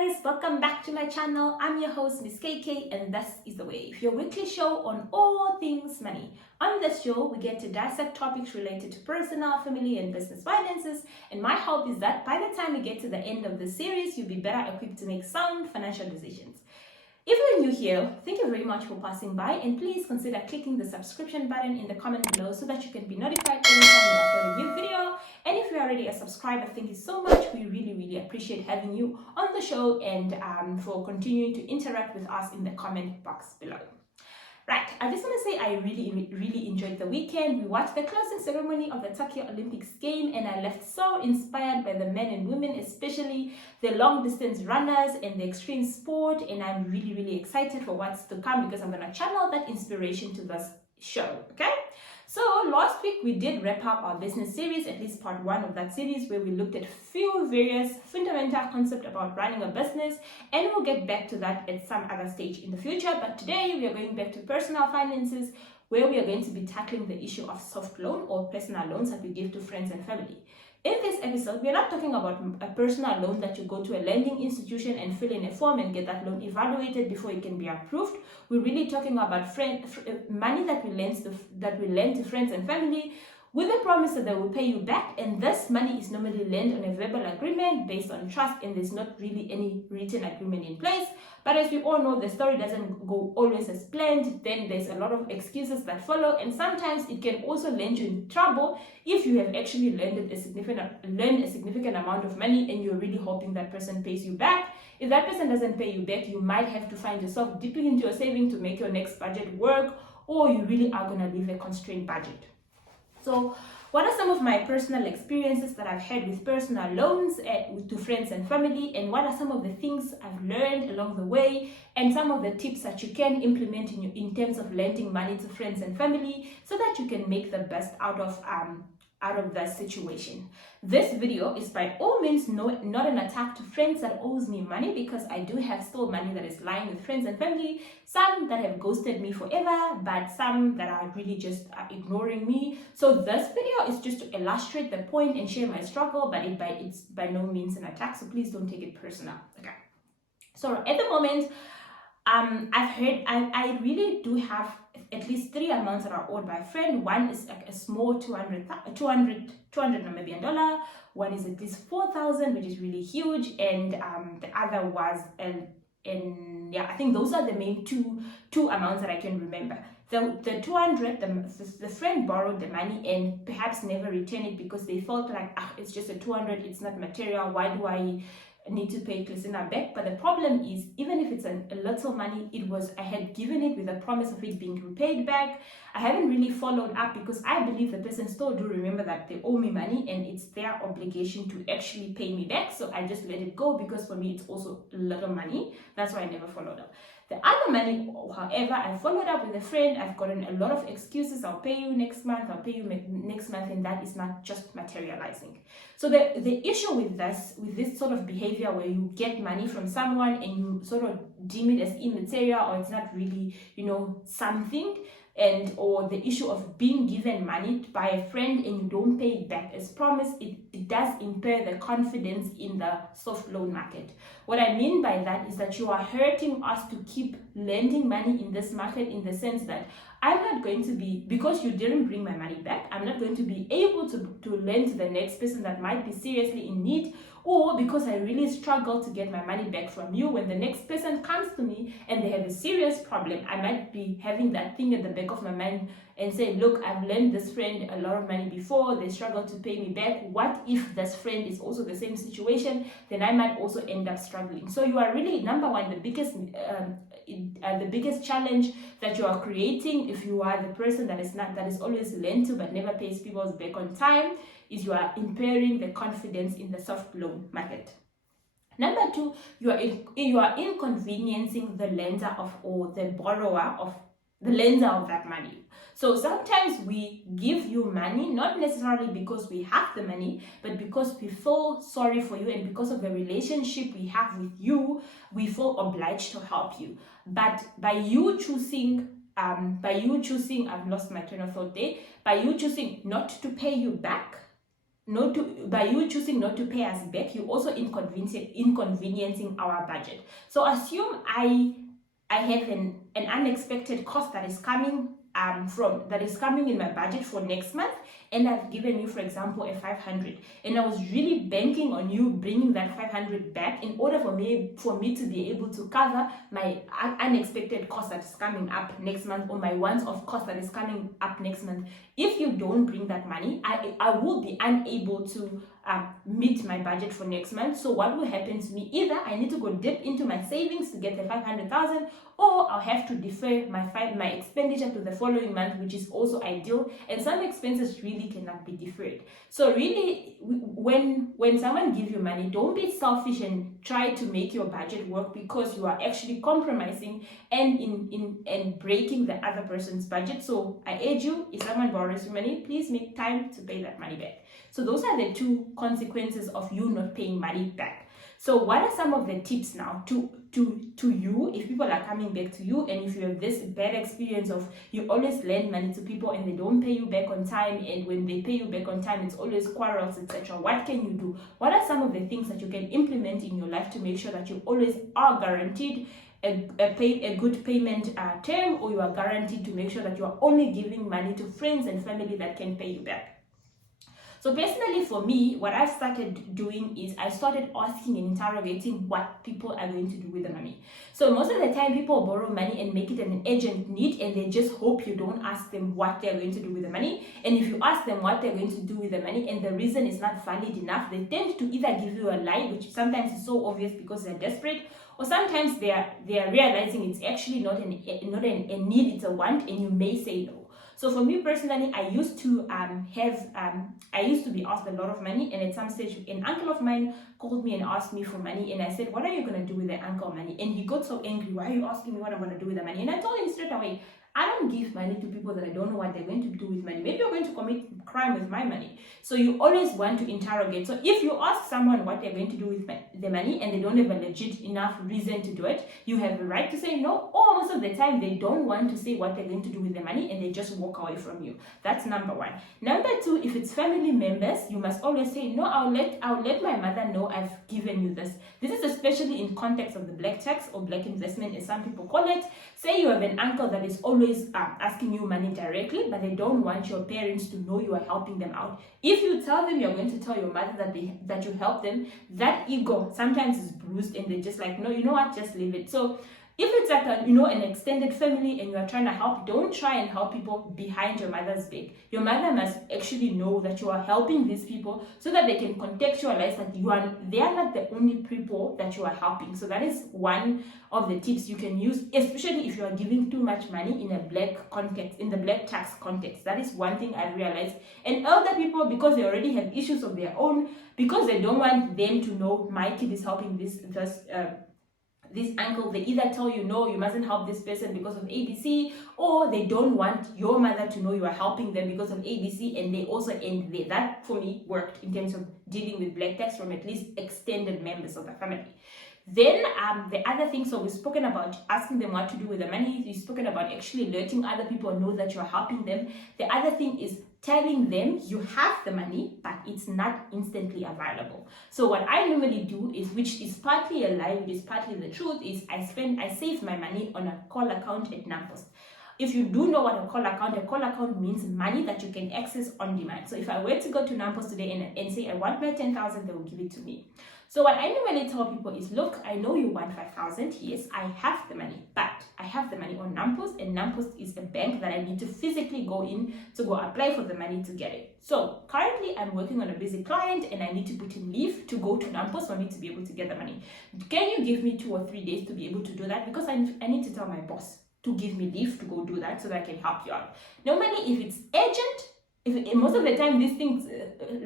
guys, welcome back to my channel. I'm your host Miss KK and this is The Wave, your weekly show on all things money. On this show, we get to dissect topics related to personal, family and business finances, and my hope is that by the time we get to the end of the series, you'll be better equipped to make sound financial decisions. If you're new here, thank you very much for passing by, and please consider clicking the subscription button in the comment below so that you can be notified every time we upload a new video. And if you're already a subscriber, thank you so much. We really appreciate having you on the show and for continuing to interact with us in the comment box below. Right, I just want to say I really enjoyed the weekend. We watched the closing ceremony of the Tokyo Olympics game and I left so inspired by the men and women, especially the long distance runners and the extreme sport, and I'm really excited for what's to come because I'm going to channel that inspiration to this show, okay? So last week we did wrap up our business series, at least part one of that series, where we looked at few various fundamental concepts about running a business, and we'll get back to that at some other stage in the future. But today we are going back to personal finances, where we are going to be tackling the issue of soft loan or personal loans that we give to friends and family. In this episode, we are not talking about a personal loan that you go to a lending institution and fill in a form and get that loan evaluated before it can be approved. We're really talking about money that we lend to friends and family with the promise that they will pay you back, and this money is normally lent on a verbal agreement based on trust, and there's not really any written agreement in place. But as we all know, the story doesn't go always as planned. Then there's a lot of excuses that follow, and sometimes it can also land you in trouble if you have actually lent a significant amount of money and you're really hoping that person pays you back. If that person doesn't pay you back, you might have to find yourself dipping into your savings to make your next budget work, or you really are going to leave a constrained budget. So what are some of my personal experiences that I've had with personal loans to friends and family, and what are some of the things I've learned along the way, and some of the tips that you can implement in terms of lending money to friends and family so that you can make the best out of that situation. This video is by all means not an attack to friends that owes me money, because I do have still money that is lying with friends and family, some that have ghosted me forever, but some that are really just ignoring me. So this video is just to illustrate the point and share my struggle, but it's by no means an attack, so please don't take it personal. Okay, so at the moment I really do have at least three amounts that are owed by a friend. One is like a small 200 Namibian dollar. One is at least 4,000, which is really huge, and the other was I think those are the main two amounts that I can remember. The 200, the friend borrowed the money and perhaps never returned it because they felt like, it's just a 200, it's not material, why do I need to pay Christina back? But the problem is, even if it's a little money, I had given it with a promise of it being repaid back. I haven't really followed up because I believe the person still do remember that they owe me money and it's their obligation to actually pay me back. So I just let it go because for me it's also little money. That's why I never followed up. The other money, however, I followed up with a friend. I've gotten a lot of excuses. I'll pay you next month, I'll pay you next month, and that is not just materializing. So the issue with this sort of behavior where you get money from someone and you sort of deem it as immaterial, or it's not really, something, or the issue of being given money by a friend and you don't pay it back as promised, it does impair the confidence in the soft loan market. What I mean by that is that you are hurting us to keep lending money in this market, in the sense that I'm not going to be, because you didn't bring my money back, I'm not going to be able to lend to the next person that might be seriously in need, or because I really struggle to get my money back from you, when the next person comes to me and they have a serious problem, I might be having that thing at the back of my mind and say, look, I've lent this friend a lot of money before, they struggle to pay me back. What if this friend is also the same situation? Then I might also end up struggling. So you are really, number one, the biggest challenge that you are creating if you are the person that is always lent to but never pays people back on time, is you are impairing the confidence in the soft loan market. Number two, you are inconveniencing the lender or the borrower of the lender of that money. So sometimes we give you money, not necessarily because we have the money, but because we feel sorry for you, and because of the relationship we have with you, we feel obliged to help you. But by you choosing, I've lost my train of thought there, by you choosing not to pay you back, by you choosing not to pay us back, you also inconveniencing our budget. So assume I have an unexpected cost that is coming in my budget for next month, and I've given you, for example, a 500, and I was really banking on you bringing that 500 back in order for me to be able to cover my unexpected cost that is coming up next month, or my once-off cost that is coming up next month. If you don't bring that money, I will be unable to meet my budget for next month. So what will happen to me? Either I need to go dip into my savings to get the 500,000, or I'll have to defer my expenditure to the following month, which is also ideal. And some expenses really cannot be deferred. So really, when someone gives you money, don't be selfish and try to make your budget work, because you are actually compromising and breaking the other person's budget. So I urge you, if someone borrows you money, please make time to pay that money back. So those are the two consequences of you not paying money back. So what are some of the tips now to you, if people are coming back to you, and if you have this bad experience of you always lend money to people and they don't pay you back on time, and when they pay you back on time it's always quarrels, etc. What can you do? What are some of the things that you can implement in your life to make sure that you always are guaranteed a good payment term, or you are guaranteed to make sure that you are only giving money to friends and family that can pay you back? So personally for me, what I've started doing is I started asking and interrogating what people are going to do with the money. So most of the time people borrow money and make it an urgent need, and they just hope you don't ask them what they're going to do with the money. And if you ask them what they're going to do with the money and the reason is not valid enough, they tend to either give you a lie, which sometimes is so obvious because they're desperate, or sometimes they are realizing it's actually not a need, it's a want, and you may say no. So for me personally, I used to be asked a lot of money, and at some stage an uncle of mine called me and asked me for money, and I said, what are you going to do with the uncle money? And he got so angry, why are you asking me what I'm going to do with the money? And I told him straight away, I don't give money to people that I don't know what they're going to do with money. Maybe you're going to commit crime with my money. So you always want to interrogate. So if you ask someone what they're going to do with the money and they don't have a legit enough reason to do it, you have the right to say no. Or most of the time they don't want to say what they're going to do with the money and they just walk away from you. That's number one. Number two, if it's family members, you must always say no. I'll let my mother know I've given you this. This is especially in context of the black tax or black investment, as some people call it. Say you have an uncle that is always asking you money directly, but they don't want your parents to know you are helping them out. If you tell them you're going to tell your mother that you help them, that ego sometimes is bruised, and they're just like, no, you know what, just leave it. So if it's like an extended family and you are trying to help, don't try and help people behind your mother's back. Your mother must actually know that you are helping these people so that they can contextualize that they are not the only people that you are helping. So that is one of the tips you can use, especially if you are giving too much money in a black context, in the black tax context. That is one thing I realized. And elder people, because they already have issues of their own, because they don't want them to know my kid is helping this uncle, they either tell you, no, you mustn't help this person because of ABC, or they don't want your mother to know you are helping them because of ABC, and they also end there. That for me worked in terms of dealing with black tax from at least extended members of the family. Then the other thing, so we've spoken about asking them what to do with the money. We've spoken about actually letting other people know that you're helping them. The other thing is telling them you have the money, but it's not instantly available. So what I normally do is, which is partly a lie, which is partly the truth, is I save my money on a call account at Nampos. If you do know what a call account means money that you can access on demand. So if I were to go to Nampos today and say I want my 10,000, they will give it to me. So what I normally tell people is, look, I know you want 5,000. Yes, I have the money, but I have the money on Nampos, and Nampos is a bank that I need to physically go in to go apply for the money to get it. So currently I'm working on a busy client and I need to put in leave to go to Nampos for me to be able to get the money. Can you give me 2 or 3 days to be able to do that? Because I need to tell my boss to give me leave to go do that so that I can help you out. Normally, if it's urgent, most of the time these things,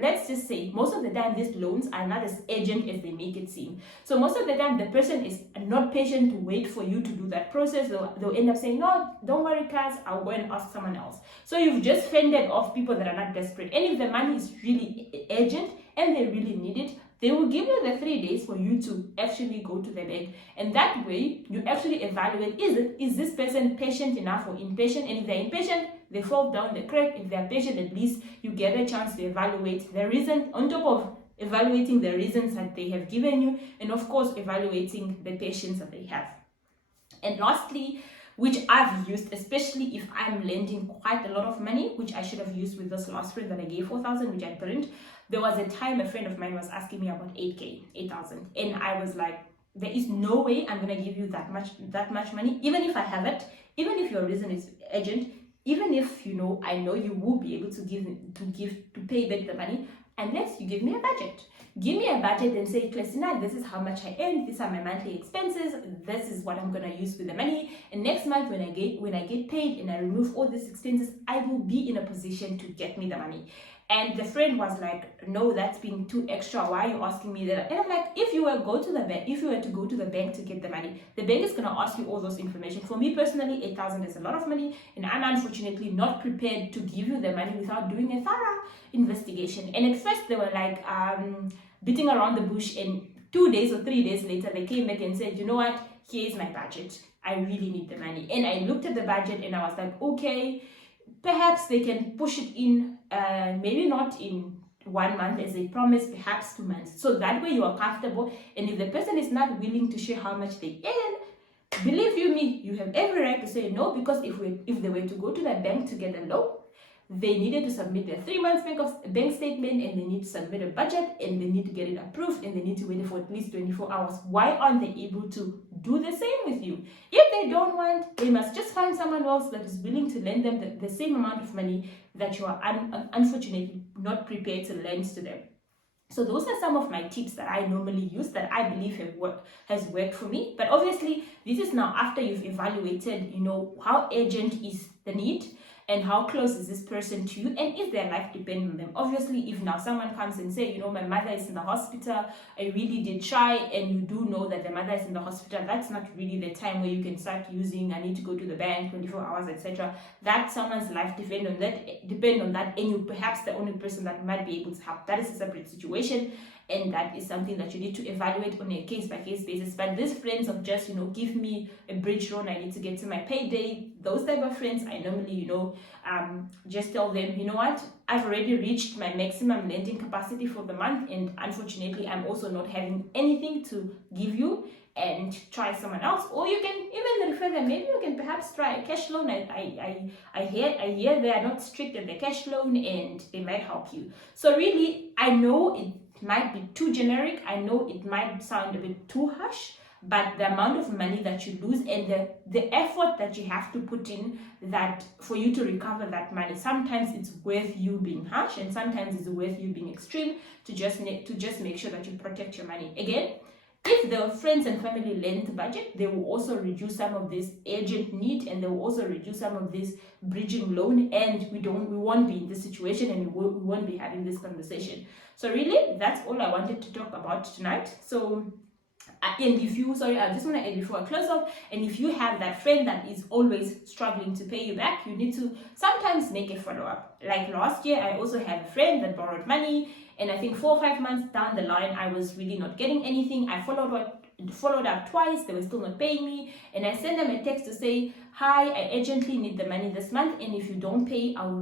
let's just say, most of the time these loans are not as urgent as they make it seem. So most of the time the person is not patient to wait for you to do that process. They'll end up saying, no, don't worry, Kaz, I'll go and ask someone else. So you've just fended off people that are not desperate. And if the money is really urgent and they really need it, they will give you the 3 days for you to actually go to the bank. And that way you actually evaluate, is this person patient enough or impatient? And if they're impatient, they fall down the crack, if they're patient, at least you get a chance to evaluate the reason, on top of evaluating the reasons that they have given you, and of course evaluating the patience that they have. And lastly, which I've used, especially if I'm lending quite a lot of money, which I should have used with this last friend that I gave 4,000, which I didn't. There was a time a friend of mine was asking me about 8,000, and I was like, there is no way I'm gonna give you that much money, even if I have it, even if your reason is urgent, even if I know you will be able to pay back the money, unless you give me a budget. Give me a budget and say, Christina, this is how much I earn, these are my monthly expenses, this is what I'm gonna use with the money, and next month when I get paid and I remove all these expenses, I will be in a position to get me the money. And the friend was like, no, that's being too extra. Why are you asking me that? And I'm like, if you were to go to the bank to get the money, the bank is going to ask you all those information. For me personally, 8,000 is a lot of money, and I'm unfortunately not prepared to give you the money without doing a thorough investigation. And at first they were like beating around the bush, and 2 days or 3 days later they came back and said, you know what, here's my budget, I really need the money. And I looked at the budget and I was like, okay, perhaps they can push it in, maybe not in 1 month as they promised, perhaps 2 months. So that way you are comfortable. And if the person is not willing to share how much they earn, believe you me, you have every right to say no, because if they were to go to the bank to get a loan, they needed to submit their 3 months bank statement, and they need to submit a budget, and they need to get it approved, and they need to wait for at least 24 hours. Why aren't they able to do the same with you? If they don't want, they must just find someone else that is willing to lend them the same amount of money that you are unfortunately not prepared to lend to them. So those are some of my tips that I normally use that I believe has worked for me. But obviously, this is now after you've evaluated, how urgent is the need, and how close is this person to you, and is their life dependent on them. Obviously, if now someone comes and say, my mother is in the hospital, I really did try, and you do know that the mother is in the hospital, that's not really the time where you can start using, I need to go to the bank 24 hours, etc. That someone's life depend on that, and you perhaps the only person that might be able to help. That is a separate situation, and that is something that you need to evaluate on a case-by-case basis. But these friends of just, give me a bridge loan, I need to get to my payday, those type of friends, I normally, just tell them, you know what, I've already reached my maximum lending capacity for the month, and unfortunately, I'm also not having anything to give you, and try someone else. Or you can even refer them, maybe you can perhaps try a cash loan. I hear they are not strict at the cash loan, and they might help you. So really, I know it might be too generic, I know it might sound a bit too harsh, but the amount of money that you lose and the effort that you have to put in that for you to recover that money, sometimes it's worth you being harsh, and sometimes it's worth you being extreme to just make sure that you protect your money. Again, if the friends and family lend the budget, they will also reduce some of this urgent need, and they will also reduce some of this bridging loan, and we won't be in this situation, and we won't be having this conversation. So really, that's all I wanted to talk about tonight. So and I just want to add before I close off, and if you have that friend that is always struggling to pay you back, you need to sometimes make a follow-up. Like last year, I also had a friend that borrowed money, and I think 4 or 5 months down the line, I was really not getting anything. I followed up twice, they were still not paying me, and I sent them a text to say, hi, I urgently need the money this month, and if you don't pay, I will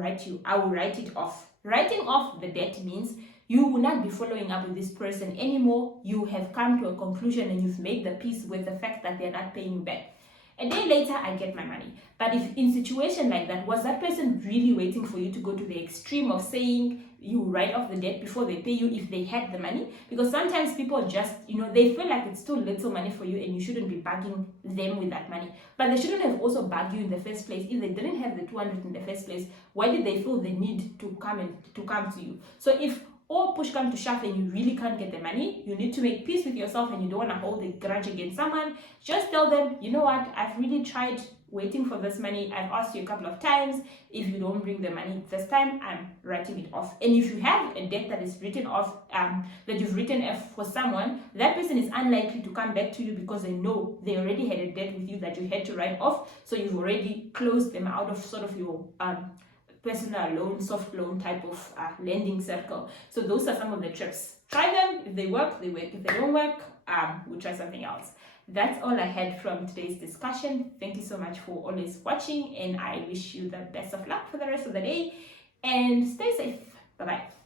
write it off. Writing off the debt means you will not be following up with this person anymore. You have come to a conclusion, and you've made the peace with the fact that they're not paying you back. A day later, I get my money. But if in situation like that, was that person really waiting for you to go to the extreme of saying you write off the debt before they pay you if they had the money? Because sometimes people just, they feel like it's too little money for you, and you shouldn't be bugging them with that money. But they shouldn't have also bugged you in the first place. If they didn't have the 200 in the first place, why did they feel the need to come to you? So if all push come to shove and you really can't get the money, you need to make peace with yourself, and you don't want to hold a grudge against someone. Just tell them, you know what, I've really tried waiting for this money. I've asked you a couple of times. If you don't bring the money this time, I'm writing it off. And if you have a debt that is written off, that you've written off for someone, that person is unlikely to come back to you, because they know they already had a debt with you that you had to write off. So you've already closed them out of sort of your personal loan, soft loan type of lending circle. So those are some of the tips. Try them. If they work, they work. If they don't work, we'll try something else. That's all I had from today's discussion. Thank you so much for always watching, and I wish you the best of luck for the rest of the day, and stay safe. Bye bye.